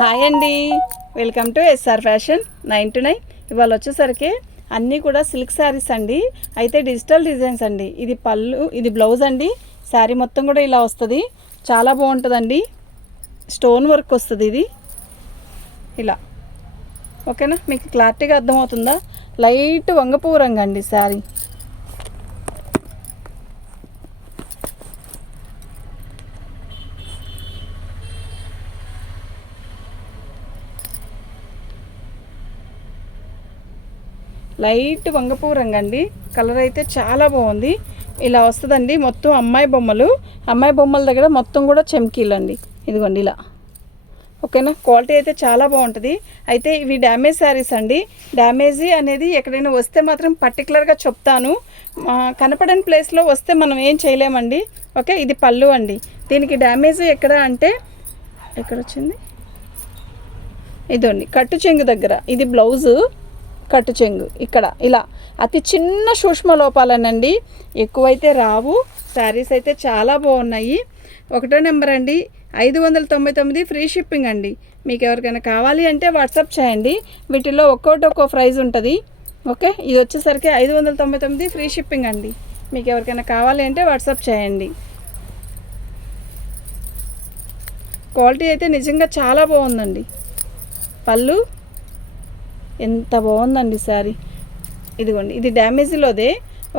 Hi అండి, welcome to SR fashion 9 to 9. ఇవాళ వచ్చేసరికి అన్నీ కూడా సిల్క్ శారీస్ అండి. అయితే డిజిటల్ డిజైన్స్ అండి. ఇది పళ్ళు, ఇది బ్లౌజ్ అండి. శారీ మొత్తం కూడా ఇలా వస్తుంది. చాలా బాగుంటుందండి. స్టోన్ వర్క్ వస్తుంది ఇది ఇలా. ఓకేనా, మీకు క్లారిటీగా అర్థమవుతుందా? లైట్ వంగపువ్వు రంగు అండి శారీ. లైట్ వంగపువ్వు రంగు అండి. కలర్ అయితే చాలా బాగుంది. ఇలా వస్తుందండి. మొత్తం అమ్మాయి బొమ్మల దగ్గర మొత్తం కూడా చెమ్కీలు అండి. ఇదిగోండి ఇలా. ఓకేనా, క్వాలిటీ అయితే చాలా బాగుంటుంది. అయితే ఇవి డ్యామేజ్ శారీస్ అండి. డ్యామేజీ అనేది ఎక్కడైనా వస్తే మాత్రం పర్టికులర్గా చెప్తాను. కనపడని ప్లేస్లో వస్తే మనం ఏం చేయలేమండి. ఓకే, ఇది పళ్ళు అండి. దీనికి డ్యామేజ్ ఎక్కడ అంటే ఎక్కడ వచ్చింది, ఇదండి కట్టు చెంగు దగ్గర. ఇది బ్లౌజు, కట్టు చెంగు ఇక్కడ ఇలా అతి చిన్న సూక్ష్మ లోపాలనండి, ఎక్కువైతే రావు. శారీస్ అయితే చాలా బాగున్నాయి. 1వ నెంబర్ అండి, 599 ఫ్రీ షిప్పింగ్ అండి. మీకు ఎవరికైనా కావాలి అంటే వాట్సాప్ చేయండి. వీటిలో ఒక్కో ప్రైజ్ ఉంటుంది. ఓకే, ఇది వచ్చేసరికి 599 ఫ్రీ షిప్పింగ్ అండి. మీకు ఎవరికైనా కావాలి అంటే వాట్సాప్ చేయండి. క్వాలిటీ అయితే నిజంగా చాలా బాగుందండి. పళ్ళు ఎంత బాగుందండి శారీ. ఇదిగోండి, ఇది డ్యామేజ్లోదే.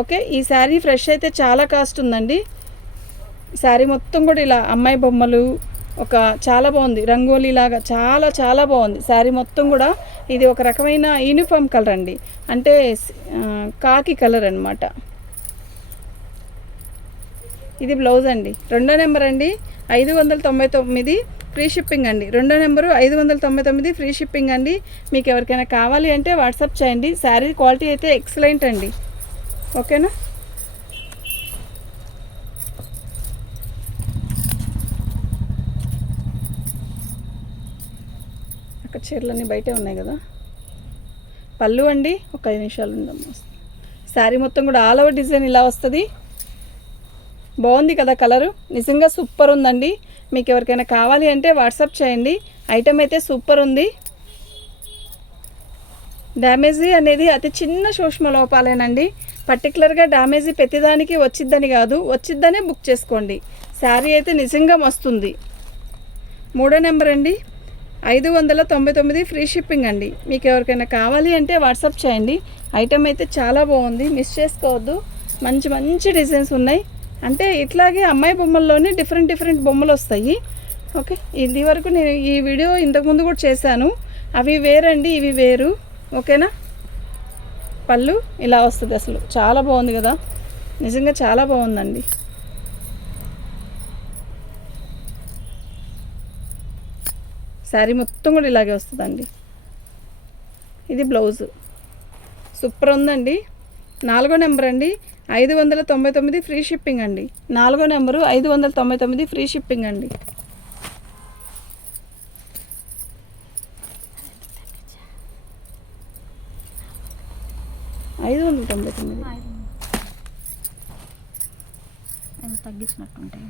ఓకే, ఈ శారీ ఫ్రెష్ అయితే చాలా కాస్ట్ ఉందండి. శారీ మొత్తం కూడా ఇలా అమ్మాయి బొమ్మలు, ఒక చాలా బాగుంది. రంగోలీ లాగా చాలా చాలా బాగుంది శారీ మొత్తం కూడా. ఇది ఒక రకమైన యూనిఫామ్ కలర్ అండి, అంటే కాకి కలర్ అనమాట. ఇది బ్లౌజ్ అండి. 2వ నెంబర్ అండి, 599 ఫ్రీ షిప్పింగ్ అండి. 2వ నెంబరు 599 ఫ్రీ షిప్పింగ్ అండి. మీకు ఎవరికైనా కావాలి అంటే వాట్సాప్ చేయండి. శారీ క్వాలిటీ అయితే ఎక్సలెంట్ అండి. ఓకేనా, అక్కడ చీరలన్నీ బయటే ఉన్నాయి కదా. పళ్ళు అండి, ఒక 5 నిమిషాలు ఉందమ్మా. శారీ మొత్తం కూడా ఆల్ ఓవర్ డిజైన్ ఇలా వస్తుంది. బాగుంది కదా కలరు, నిజంగా సూపర్ ఉందండి. మీకు ఎవరికైనా కావాలి అంటే వాట్సాప్ చేయండి. ఐటమ్ అయితే సూపర్ ఉంది. డ్యామేజీ అనేది అతి చిన్న సూక్ష్మ లోపాలేనండి. పర్టికులర్గా డ్యామేజీ ప్రతిదానికి వచ్చిద్దని కాదు, వచ్చిద్దనే బుక్ చేసుకోండి. శారీ అయితే నిజంగా మస్తుంది. 3వ నెంబర్ అండి, 599 ఫ్రీ షిప్పింగ్ అండి. మీకు ఎవరికైనా కావాలి అంటే వాట్సాప్ చేయండి. ఐటమ్ అయితే చాలా బాగుంది, మిస్ చేసుకోవద్దు. మంచి మంచి డిజైన్స్ ఉన్నాయి. అంటే ఇట్లాగే అమ్మాయి బొమ్మల్లోనే డిఫరెంట్ బొమ్మలు వస్తాయి. ఓకే, ఇది వరకు నేను ఈ వీడియో ఇంతకుముందు కూడా చేశాను. అవి వేరండి, ఇవి వేరు. ఓకేనా, పళ్ళు ఇలా వస్తుంది. అసలు చాలా బాగుంది కదా, నిజంగా చాలా బాగుందండి. శారీ మొత్తం కూడా ఇలాగే వస్తుందండి. ఇది బ్లౌజు, సూపర్ ఉందండి. 4వ నెంబర్ అండి, 599 ఫ్రీ షిప్పింగ్ అండి. 4వ నెంబరు 599 ఫ్రీ షిప్పింగ్ అండి. తగ్గించినట్టుంటాయి.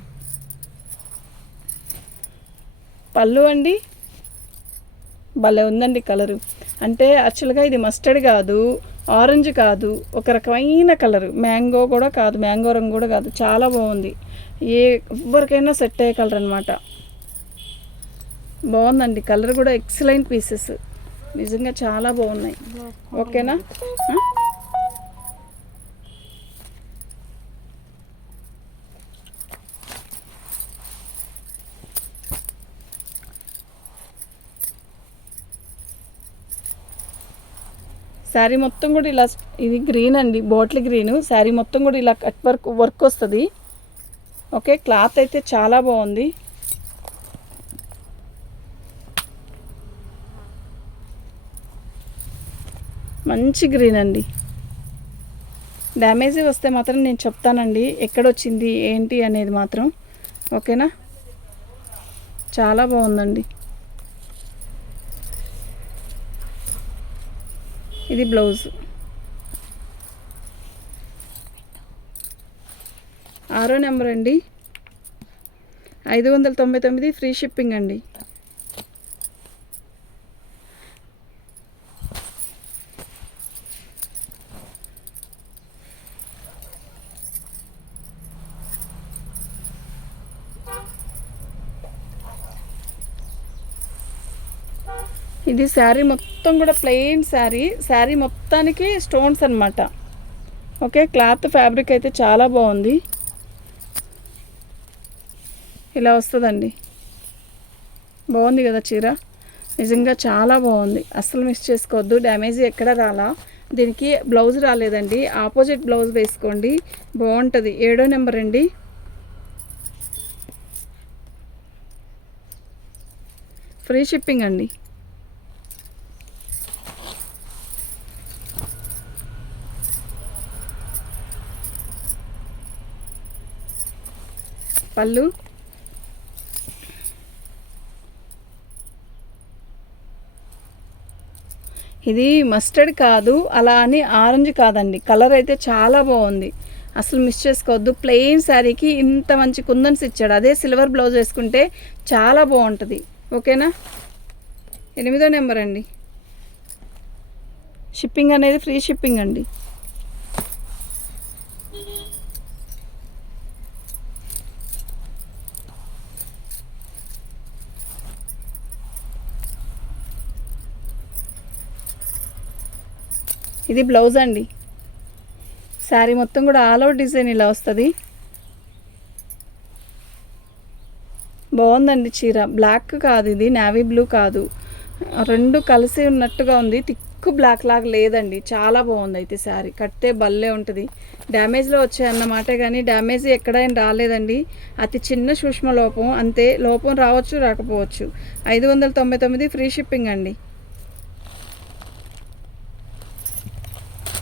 పళ్ళు అండి, భలే ఉందండి కలరు. అంటే యాక్చువల్గా ఇది మస్టర్డ్ కాదు, ఆరెంజ్ కాదు, ఒక రకమైన కలరు. మ్యాంగో కూడా కాదు, మ్యాంగో రంగు కూడా కాదు. చాలా బాగుంది. ఎవరికైనా సెట్ అయ్యే కలర్ అనమాట. బాగుందండి కలర్ కూడా. ఎక్సలెంట్ పీసెస్, నిజంగా చాలా బాగున్నాయి. ఓకేనా, శారీ మొత్తం కూడా ఇలా. ఇది గ్రీన్ అండి, బాటిల్ గ్రీను. శారీ మొత్తం కూడా ఇలా కట్ వర్క్ వస్తుంది. ఓకే, క్లాత్ అయితే చాలా బాగుంది. మంచి గ్రీన్ అండి. డ్యామేజీ వస్తే మాత్రం నేను చెప్తానండి ఎక్కడొచ్చింది ఏంటి అనేది మాత్రం. ఓకేనా, చాలా బాగుందండి. ఇది బ్లౌజ్. 6వ నెంబర్ అండి, 599 ఫ్రీ షిప్పింగ్ అండి. ఇది శారీ మొత్తం కూడా ప్లెయిన్ శారీ మొత్తానికి స్టోన్స్ అన్నమాట. ఓకే, క్లాత్ ఫ్యాబ్రిక్ అయితే చాలా బాగుంది. ఇలా వస్తుందండి. బాగుంది కదా చీర, నిజంగా చాలా బాగుంది. అస్సలు మిస్ చేసుకోవద్దు. డ్యామేజ్ ఎక్కడ రాలా. దీనికి బ్లౌజ్ రాలేదండి, ఆపోజిట్ బ్లౌజ్ వేసుకోండి, బాగుంటుంది. 7వ నెంబర్ అండి. ఫ్రీ షిప్పింగ్ అండి. పళ్ళు ఇది మస్టర్డ్ కాదు, అలా అని ఆరెంజ్ కాదండి. కలర్ అయితే చాలా బాగుంది, అసలు మిస్ చేసుకోవద్దు. ప్లెయిన్ శారీకి ఇంత మంచి కుందన్స్ ఇచ్చాడు. అదే సిల్వర్ బ్లౌజ్ వేసుకుంటే చాలా బాగుంటుంది. ఓకేనా. 8వ నెంబర్ అండి. షిప్పింగ్ అనేది ఫ్రీ షిప్పింగ్ అండి. ఇది బ్లౌజ్ అండి. శారీ మొత్తం కూడా ఆల్ అవుట్ డిజైన్ ఇలా వస్తుంది. బాగుందండి చీర. బ్లాక్ కాదు, ఇది నేవీ బ్లూ కాదు, రెండు కలిసి ఉన్నట్టుగా ఉంది. థిక్ బ్లాక్ లాగా లేదండి, చాలా బాగుంది. అయితే శారీ కడితే భలే ఉంటుంది. డ్యామేజ్లో వచ్చాయన్నమాటే కానీ డ్యామేజ్ ఎక్కడైనా రాలేదండి. అతి చిన్న సూక్ష్మ లోపం అంతే. లోపం రావచ్చు, రాకపోవచ్చు. 599 ఫ్రీ షిప్పింగ్ అండి.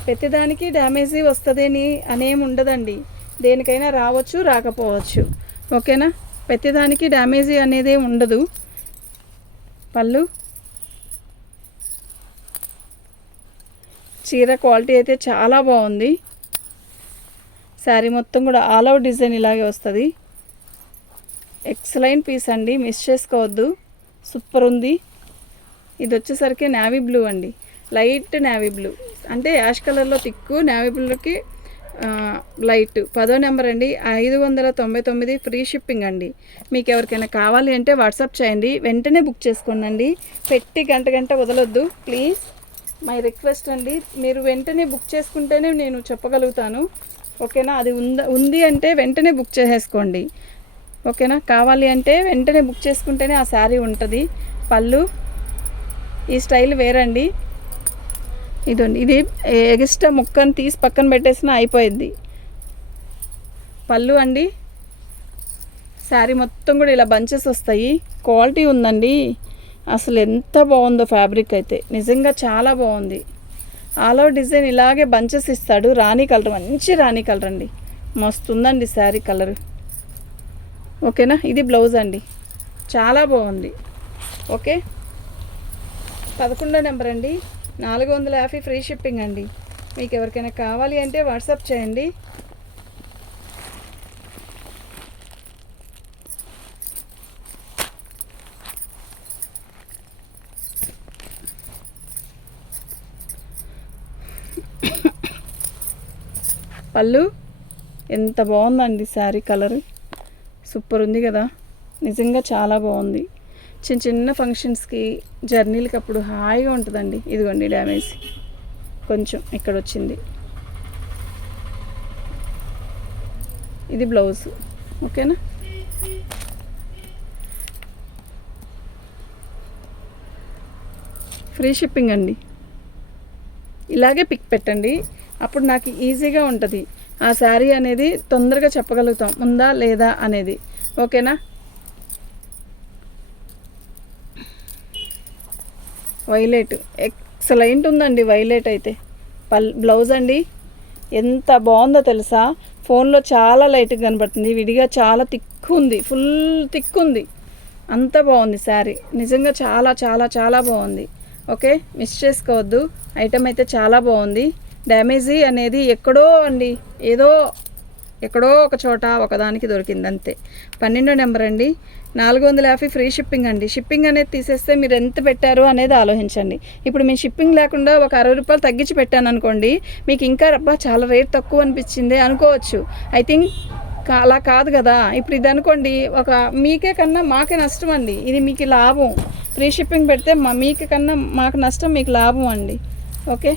ప్రతిదానికి డ్యామేజీ వస్తుందని అనేమి ఉండదండి. దేనికైనా రావచ్చు, రాకపోవచ్చు. ఓకేనా. ప్రతిదానికి డ్యామేజీ అనేది ఉండదు. పళ్ళు చీర క్వాలిటీ అయితే చాలా బాగుంది. శారీ మొత్తం కూడా ఆల్ అవుట్ డిజైన్ ఇలాగే వస్తుంది. ఎక్సలెంట్ పీస్ అండి, మిస్ చేసుకోవద్దు. సూపర్ ఉంది. ఇది వచ్చేసరికి నేవీ బ్లూ అండి, లైట్ నేవీ బ్లూ, అంటే యాష్ కలర్లో తిక్కు, నేవీ బ్లూకి లైట్. 10వ నెంబర్ అండి. 599 ఫ్రీ షిప్పింగ్ అండి. మీకు ఎవరికైనా కావాలి అంటే వాట్సాప్ చేయండి, వెంటనే బుక్ చేసుకోండి. పెట్టి గంట వదలొద్దు ప్లీజ్, మై రిక్వెస్ట్ అండి. మీరు వెంటనే బుక్ చేసుకుంటేనే నేను చెప్పగలుగుతాను. ఓకేనా. అది ఉంది అంటే వెంటనే బుక్ చేసేసుకోండి. ఓకేనా. కావాలి అంటే వెంటనే బుక్ చేసుకుంటేనే ఆ శారీ ఉంటుంది. పళ్ళు ఈ స్టైల్ వేరండి. ఇదండి, ఇది ఎక్స్ట్రా ముక్కను తీసి పక్కన పెట్టేసినా అయిపోయింది. పళ్ళు అండి. శారీ మొత్తం కూడా ఇలా బంచెస్ వస్తాయి. క్వాలిటీ ఉందండి, అసలు ఎంత బాగుందో ఫ్యాబ్రిక్ అయితే, నిజంగా చాలా బాగుంది. ఆల్ ఓవర్ డిజైన్ ఇలాగే బంచెస్ ఇస్తాడు. రాణి కలర్, మంచి రాణి కలర్ అండి, మస్తు ఉందండి శారీ కలర్. ఓకేనా. ఇది బ్లౌజ్ అండి, చాలా బాగుంది. ఓకే. 11వ నెంబర్ అండి. 450 ఫ్రీ షిప్పింగ్ అండి. మీకు ఎవరికైనా కావాలి అంటే వాట్సాప్ చేయండి. పళ్ళు ఎంత బాగుందండి శారీ కలర్, సూపర్ ఉంది కదా, నిజంగా చాలా బాగుంది. చిన్న ఫంక్షన్స్కి, జర్నీలకి అప్పుడు హాయిగా ఉంటుందండి. ఇదిగోండి డ్యామేజ్ కొంచెం ఇక్కడ వచ్చింది. ఇది బ్లౌజ్. ఓకేనా. ఫ్రీ షిప్పింగ్ అండి. ఇలాగే పిక్ పెట్టండి, అప్పుడు నాకు ఈజీగా ఉంటుంది. ఆ శారీ అనేది తొందరగా చెప్పగలుగుతాం ఉందా లేదా అనేది. ఓకేనా. వైలెట్ ఎక్సలెంట్ ఉందండి. వైలెట్ అయితే బ్లౌజ్ అండి, ఎంత బాగుందో తెలుసా. ఫోన్లో చాలా లైట్గా కనబడుతుంది, విడిగా చాలా థిక్ ఉంది, ఫుల్ థిక్ ఉంది. అంత బాగుంది శారీ, నిజంగా చాలా చాలా చాలా బాగుంది. ఓకే, మిస్ చేసుకోవద్దు. ఐటమ్ అయితే చాలా బాగుంది. డ్యామేజీ అనేది ఎక్కడో అండి, ఎక్కడో ఒక చోట ఒకదానికి దొరికింది అంతే. 12వ నెంబర్ అండి. 450 ఫ్రీ షిప్పింగ్ అండి. షిప్పింగ్ అనేది తీసేస్తే మీరు ఎంత పెట్టారు అనేది ఆలోచించండి. ఇప్పుడు మేము షిప్పింగ్ లేకుండా ఒక 60 రూపాయలు తగ్గించి పెట్టాను అనుకోండి, మీకు ఇంకా రబ్బా చాలా రేట్ తక్కువ అనిపించింది అనుకోవచ్చు. ఐ థింక్ అలా కాదు కదా. ఇప్పుడు ఇది అనుకోండి, ఒక మీకే కన్నా మాకే నష్టం అండి. ఇది మీకు లాభం. ఫ్రీ షిప్పింగ్ పెడితే మీకే కన్నా మాకు నష్టం, మీకు లాభం అండి. ఓకే,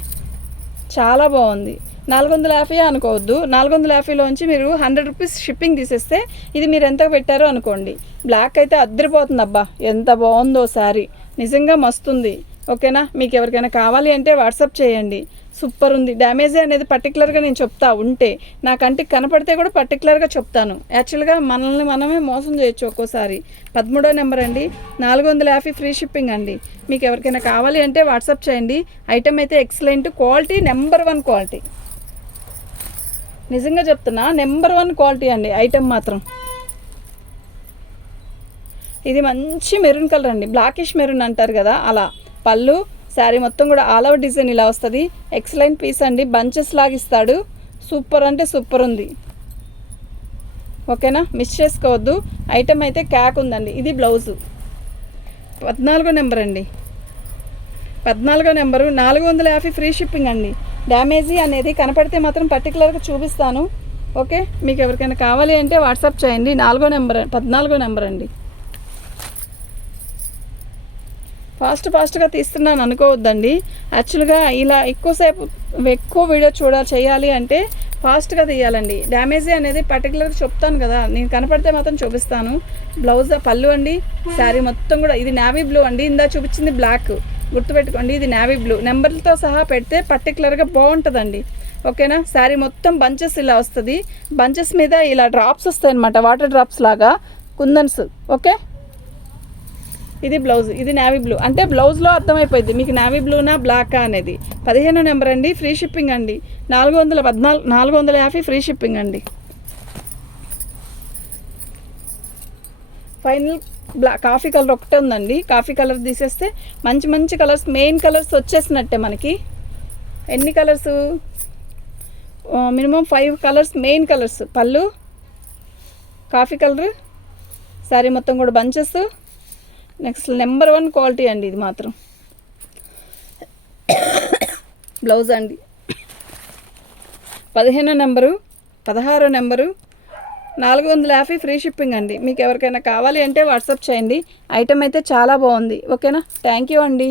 చాలా బాగుంది. 450 అనుకోవద్దు. 450లోంచి మీరు 100 రూపీస్ షిప్పింగ్ తీసేస్తే ఇది మీరు ఎంత పెట్టారో అనుకోండి. బ్లాక్ అయితే అద్దరిపోతుంది. అబ్బా ఎంత బాగుందో శారీ, నిజంగా మస్తుంది. ఓకేనా, మీకు ఎవరికైనా కావాలి అంటే వాట్సాప్ చేయండి. సూపర్ ఉంది. డ్యామేజీ అనేది పర్టికులర్గా నేను చెప్తా ఉంటే, నా కంటికి కనపడితే కూడా పర్టికులర్గా చెప్తాను. యాక్చువల్గా మనల్ని మనమే మోసం చేయొచ్చు ఒక్కోసారి. 13వ నెంబర్ అండి, 450 ఫ్రీ షిప్పింగ్ అండి. మీకు ఎవరికైనా కావాలి అంటే వాట్సాప్ చేయండి. ఐటమ్ అయితే ఎక్సలెంట్ క్వాలిటీ, నెంబర్ 1 క్వాలిటీ. నిజంగా చెప్తున్నా, నెంబర్ 1 క్వాలిటీ అండి ఐటమ్ మాత్రం. ఇది మంచి మెరూన్ కలర్ అండి, బ్లాకిష్ మెరూన్ అంటారు కదా అలా. పళ్ళు శారీ మొత్తం కూడా ఆల్ ఓవర్ డిజైన్ ఇలా వస్తుంది. ఎక్సలెంట్ పీస్ అండి, బంచెస్ లాగిస్తాడు. సూపర్ అంటే సూపర్ ఉంది. ఓకేనా, మిస్ చేసుకోవద్దు. ఐటమ్ అయితే క్యాక్ ఉందండి. ఇది బ్లౌజు. 14వ నెంబర్ అండి, 14వ నెంబరు 450 ఫ్రీ షిప్పింగ్ అండి. డ్యామేజీ అనేది కనపడితే మాత్రం పర్టికులర్గా చూపిస్తాను. ఓకే, మీకు ఎవరికైనా కావాలి అంటే వాట్సాప్ చేయండి. 14వ నెంబర్ అండి. ఫాస్ట్గా తీస్తున్నాను అనుకోవద్దండి. యాక్చువల్గా ఇలా ఎక్కువ వీడియో చేయాలి అంటే ఫాస్ట్గా తీయాలండి. డ్యామేజీ అనేది పర్టికులర్గా చెప్తాను కదా, నేను కనపడితే మాత్రం చూపిస్తాను. బ్లౌజ్ పళ్ళు అండి, శారీ మొత్తం కూడా ఇది నేవీ బ్లూ అండి. ఇందా చూపించింది బ్లాక్, గుర్తుపెట్టుకోండి. ఇది నేవీ బ్లూ. నెంబర్లతో సహా పెడితే పర్టికులర్గా బాగుంటుందండి. ఓకేనా, శారీ మొత్తం బంచెస్ ఇలా వస్తుంది. బంచెస్ మీద ఇలా డ్రాప్స్ వస్తాయి అన్నమాట, వాటర్ డ్రాప్స్ లాగా కుందన్స్. ఓకే, ఇది బ్లౌజ్. ఇది నేవీ బ్లూ అంటే బ్లౌజ్లో అర్థమైపోయింది మీకు నేవీ బ్లూనా బ్లాకా అనేది. 15వ నెంబర్ అండి, ఫ్రీ షిప్పింగ్ అండి. 450 ఫ్రీ షిప్పింగ్ అండి. ఫైనల్ కాఫీ కలర్ ఒకటే ఉందండి. కాఫీ కలర్ తీసేస్తే మంచి కలర్స్, మెయిన్ కలర్స్ వచ్చేసినట్టే మనకి. ఎన్ని colours? Minimum 5 colours, main colours. పళ్ళు కాఫీ కలర్, శారీ మొత్తం కూడా బంచెస్. నెక్స్ట్ నెంబర్ 1 క్వాలిటీ అండి ఇది మాత్రం. బ్లౌజ్ అండి. 15వ నెంబరు, 16వ నెంబరు, 450 ఫ్రీ షిప్పింగ్ అండి. మీకు ఎవరికైనా కావాలి అంటే వాట్సాప్ చేయండి. ఐటమ్ అయితే చాలా బాగుంది. ఓకేనా, థ్యాంక్ యూ అండి.